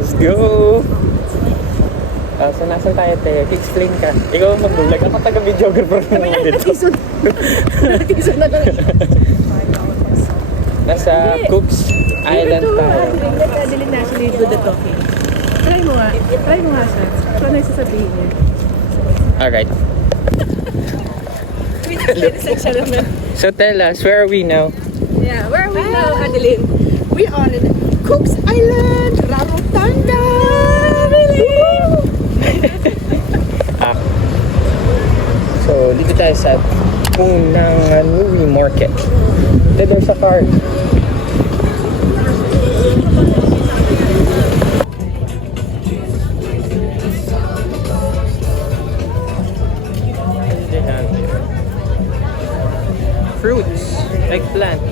Let's go! So, nasan tayo, te? Explain ka. Ikaw ang mag-vlog. Ako taga-videographer mo dito. Natisun na lang. Nasa Cooks Island tayo. Nagkadiling natin do the talking. Try mo nga. Try mo nga siya. Kung ano yung sasabihin niya. Alright. Siya naman. So, tell us, where are we now? Yeah, where are we now, Adeline? We are in Cooks Island, Rarotonga! So, dito tayo sa unang Nui Market. There's a car. Fruits, eggplant.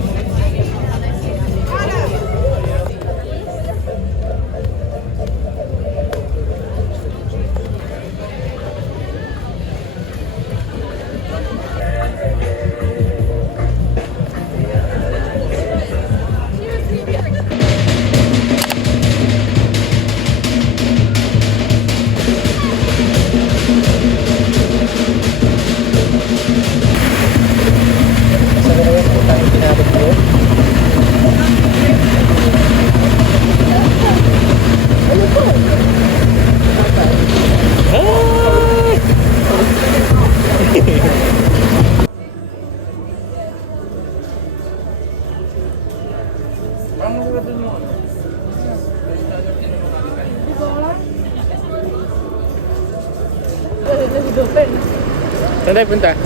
Saan tayo punta?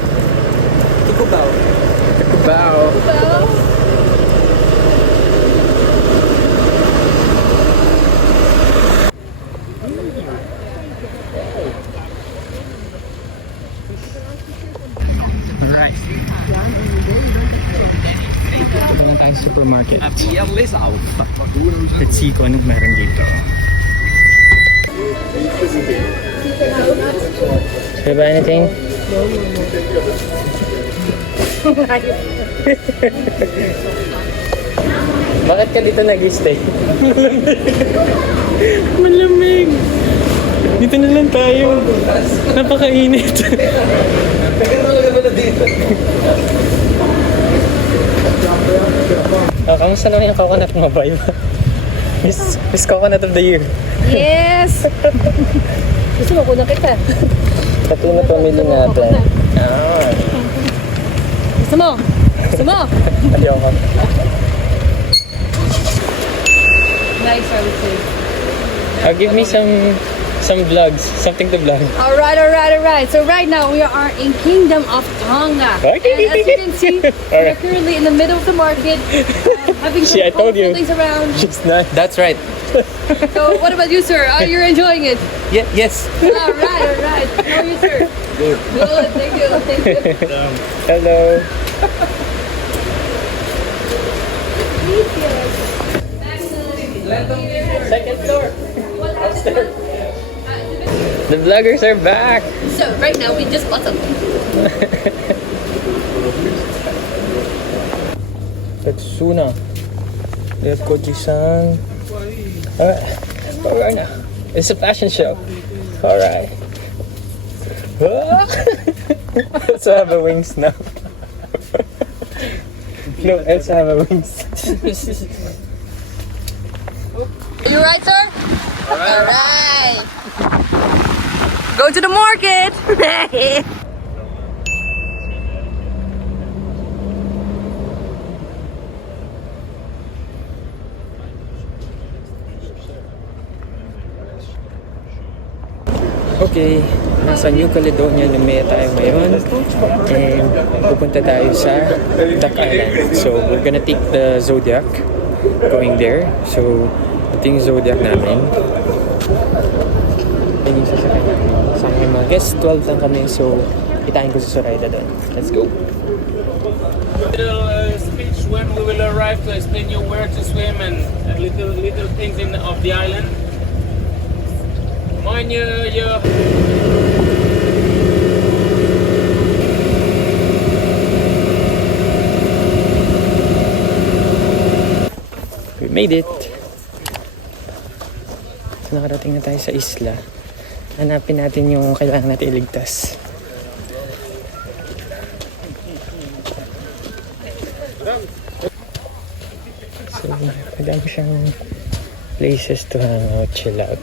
Ikubaw. Cubao. Alright. Punta tayo sa supermarket. Let's see kung anong meron dito. Should I buy anything? Bakit ka dito nag-stay? Malamig. Dito na lang tayo. Napakainit. Kamusta naman yung coconut mo, Bay? Miss Coconut of the Year. Yes! Gusto mo, kunan kita. Pati na pamilya natin. Gusto mo? Gusto mo? Ayoko. Nice, I would say. Give me some vlogs, something to vlog. Alright. So right now we are in Kingdom of Tonga. Okay. And as you can see, we're currently in the middle of the market, having some See, I told you. things around. She's not. That's right. So what about you, sir? You're enjoying it? Yes. Alright. How are you, sir? Good, thank you. Hello. Second floor. Upstairs. The vloggers are back. So right now we just bought something. Tetsuna. There's Koji-san. Alright. It's a fashion show. Alright. Let's have a wings now. No, let's have a wings. You right, sir? Alright. Go to the market. Okay, nasa New Caledonia Lumea tayo ngayon and pupunta tayo sa Duck Island. So we're gonna take the Zodiac going there. So ito yung Zodiac namin. Yan yung sasakay namin. Kasama yung mga guests, 12 lang kami. So itain ko sa Soraya doon. Let's go! Little speech when we will arrive to explain you where to swim and little things of the island. Mind your We made it! So nakarating na tayo sa isla. Hanapin natin yung kailangan natin iligtas. So, madami siyang places to hang out, chill out.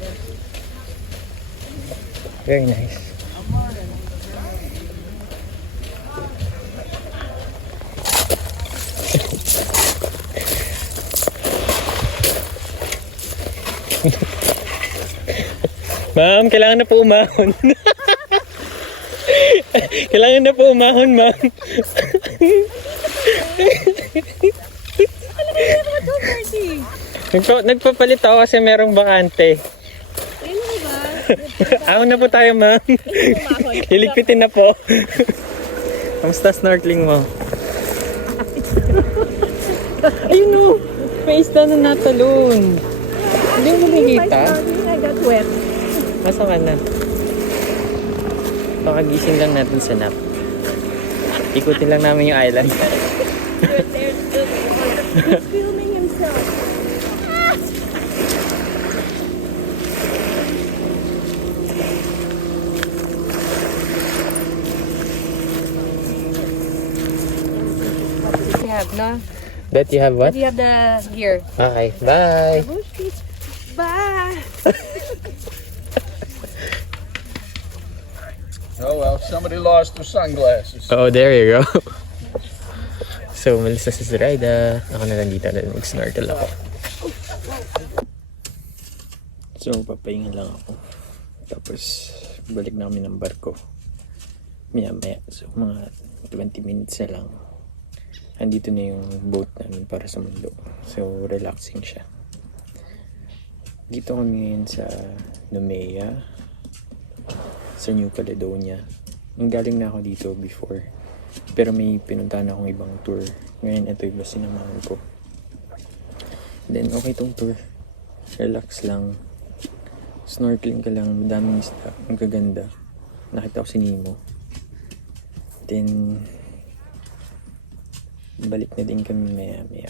Very nice. Ma'am, kailangan na po umahon. Kailangan na po umahon, ma'am. Nagpapalit ako kasi merong bakante. Ayun mo ba? Ahon na po tayo, ma'am. Liligpitin na po. Kamusta snorkeling mo? Ayun o! May isda na natalon. Hindi mo nakikita? I got wet. Masa ka na? Pakagising lang natin sa nap. Ikutin lang namin yung island. He's filming himself. You have, no? That you have what? You have the gear. Okay, bye! Bye. Oh well, somebody lost their sunglasses. Oh, there you go. So, umalis na si Zoraida. Ako na lang dito na mag-snorkel ako. So, papahinga lang ako. Tapos, balik na kami ng barko. Maya-maya. So, mga 20 minutes na lang. Andito na yung boat namin para sa mundo. So, relaxing siya. Dito kami ngayon sa Nomea, sa New Caledonia. Galing na ako dito before. Pero may pinuntahan akong ibang tour. Ngayon, ito yung sinamahan ko. Then, okay tong tour. Relax lang. Snorkeling ka lang. Madaming isda. Ang gaganda. Nakita ko si Nemo. Then, balik na din kami maya-maya.